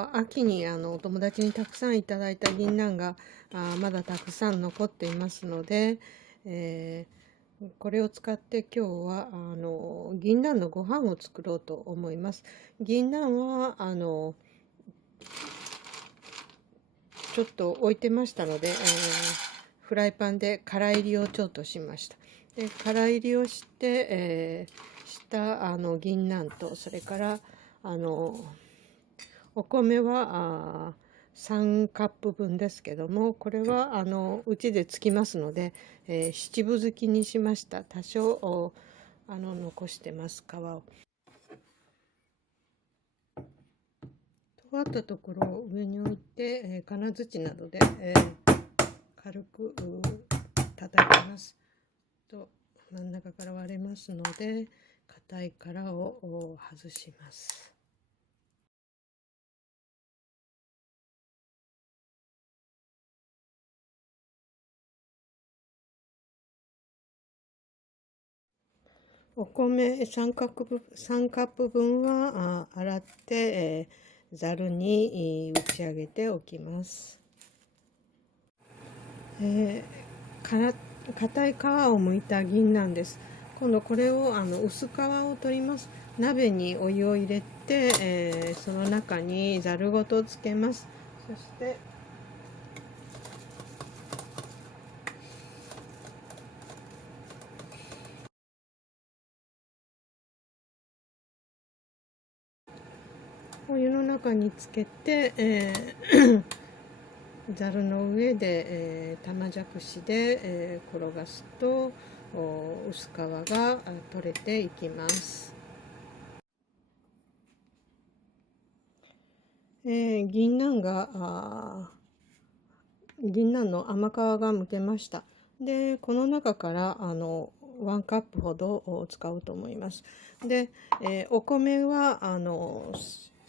は秋にお友達にたくさんいただいた銀杏がまだたくさん残っていますので、これを使って今日は銀杏のご飯を作ろうと思います。銀杏はちょっと置いてましたので、フライパンで空炒りをちょっとしました。で空炒りをして、した銀杏と、それからお米は3カップ分ですけども、これはうちでつきますので、七分づきにしました。多少残してます皮を。尖ったところを上に置いて、金槌などで、軽く叩きますと真ん中から割れますので、硬い殻を外します。お米3カップ分は洗って、ざるに打ち上げておきます。硬い皮を剥いた銀杏です。今度これを薄皮を取ります。鍋にお湯を入れて、その中にざるごとつけます。そしてお湯の中につけて、ざるの上で、玉じゃくしで、転がすと薄皮が取れていきます。銀杏の甘皮がむけました。でこの中から1カップほど使うと思います。で、お米は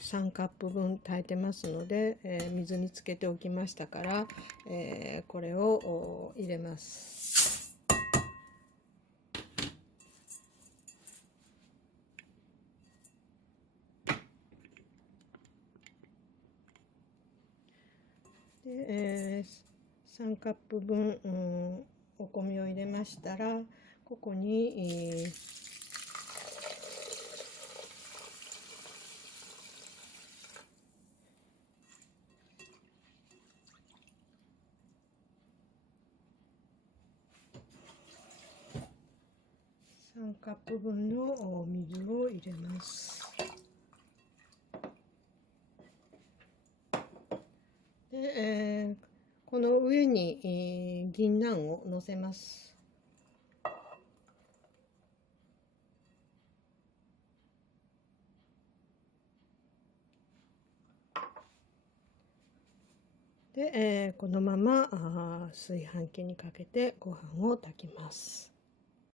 3カップ分炊いてますので、水につけておきましたから、これを入れます。で、3カップ分、お米を入れましたら、ここに、3カップ分の水を入れます。で、この上に、銀杏をのせます。で、このまま炊飯器にかけてご飯を炊きます。